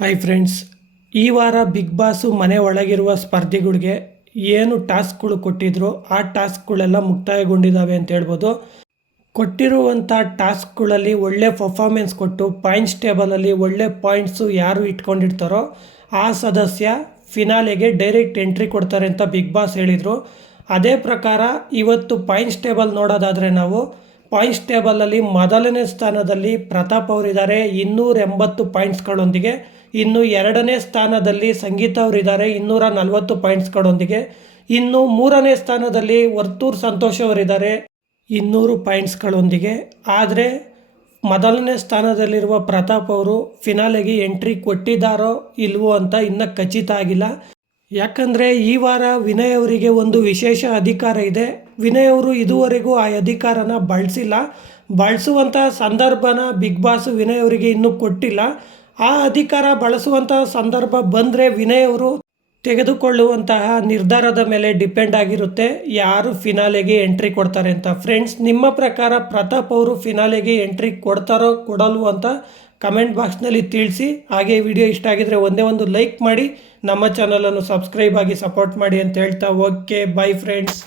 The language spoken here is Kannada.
ಹಾಯ್ ಫ್ರೆಂಡ್ಸ್, ಈ ವಾರ ಬಿಗ್ ಬಾಸು ಮನೆ ಒಳಗಿರುವ ಸ್ಪರ್ಧಿಗಳಿಗೆ ಏನು ಟಾಸ್ಕ್ಗಳು ಕೊಟ್ಟಿದ್ರು ಆ ಟಾಸ್ಕ್ಗಳೆಲ್ಲ ಮುಕ್ತಾಯಗೊಂಡಿದ್ದಾವೆ ಅಂತ ಹೇಳ್ಬೋದು. ಕೊಟ್ಟಿರುವಂಥ ಟಾಸ್ಕ್ಗಳಲ್ಲಿ ಒಳ್ಳೆ ಪರ್ಫಾರ್ಮೆನ್ಸ್ ಕೊಟ್ಟು ಪಾಯಿಂಟ್ಸ್ ಟೇಬಲಲ್ಲಿ ಒಳ್ಳೆ ಪಾಯಿಂಟ್ಸು ಯಾರು ಇಟ್ಕೊಂಡಿರ್ತಾರೋ ಆ ಸದಸ್ಯ ಫಿನಾಲೆಗೆ ಡೈರೆಕ್ಟ್ ಎಂಟ್ರಿ ಕೊಡ್ತಾರೆ ಅಂತ ಬಿಗ್ ಬಾಸ್ ಹೇಳಿದರು. ಅದೇ ಪ್ರಕಾರ ಇವತ್ತು ಪಾಯಿಂಟ್ಸ್ ಟೇಬಲ್ ನೋಡೋದಾದರೆ ನಾವು ಪಾಯಿಂಟ್ಸ್ ಟೇಬಲಲ್ಲಿ ಮೊದಲನೇ ಸ್ಥಾನದಲ್ಲಿ ಪ್ರತಾಪ್ ಅವರಿದ್ದಾರೆ 280 ಪಾಯಿಂಟ್ಸ್ಗಳೊಂದಿಗೆ. ಇನ್ನು ಎರಡನೇ ಸ್ಥಾನದಲ್ಲಿ ಸಂಗೀತ ಅವರಿದ್ದಾರೆ 240 ಪಾಯಿಂಟ್ಸ್ಗಳೊಂದಿಗೆ. ಇನ್ನು ಮೂರನೇ ಸ್ಥಾನದಲ್ಲಿ ವರ್ತೂರ್ ಸಂತೋಷ್ ಅವರಿದ್ದಾರೆ 200 ಪಾಯಿಂಟ್ಸ್ಗಳೊಂದಿಗೆ. ಆದರೆ ಮೊದಲನೇ ಸ್ಥಾನದಲ್ಲಿರುವ ಪ್ರತಾಪ್ ಅವರು ಫಿನಾಲೆಗೆ ಎಂಟ್ರಿ ಕೊಟ್ಟಿದ್ದಾರೋ ಇಲ್ವೋ ಅಂತ ಇನ್ನೂ ಖಚಿತ ಆಗಿಲ್ಲ. ಯಾಕಂದರೆ ಈ ವಾರ ವಿನಯ್ ಅವರಿಗೆ ಒಂದು ವಿಶೇಷ ಅಧಿಕಾರ ಇದೆ. ವಿನಯ್ ಅವರು ಇದುವರೆಗೂ ಆ ಅಧಿಕಾರನ ಬಳಸುವಂಥ ಸಂದರ್ಭನ ಬಿಗ್ ಬಾಸ್ ವಿನಯ್ ಅವರಿಗೆ ಇನ್ನೂ ಕೊಟ್ಟಿಲ್ಲ. ಆ ಅಧಿಕಾರ ಬಳಸುವಂಥ ಸಂದರ್ಭ ಬಂದರೆ ವಿನಯ್ ಅವರು ತೆಗೆದುಕೊಳ್ಳುವಂತಹ ನಿರ್ಧಾರದ ಮೇಲೆ ಡಿಪೆಂಡ್ ಆಗಿರುತ್ತೆ ಯಾರು ಫಿನಾಲೆಗೆ ಎಂಟ್ರಿ ಕೊಡ್ತಾರೆ ಅಂತ. ಫ್ರೆಂಡ್ಸ್, ನಿಮ್ಮ ಪ್ರಕಾರ ಪ್ರತಾಪ್ ಅವರು ಫಿನಾಲೆಗೆ ಎಂಟ್ರಿ ಕೊಡ್ತಾರೋ ಕೊಡಲ್ವೋ ಅಂತ ಕಮೆಂಟ್ ಬಾಕ್ಸ್ನಲ್ಲಿ ತಿಳಿಸಿ. ಹಾಗೆ ವಿಡಿಯೋ ಇಷ್ಟ ಆಗಿದರೆ ಒಂದೇ ಒಂದು ಲೈಕ್ ಮಾಡಿ, ನಮ್ಮ ಚಾನಲನ್ನು ಸಬ್ಸ್ಕ್ರೈಬ್ ಆಗಿ ಸಪೋರ್ಟ್ ಮಾಡಿ ಅಂತ ಹೇಳ್ತಾ ಓಕೆ, ಬೈ ಫ್ರೆಂಡ್ಸ್.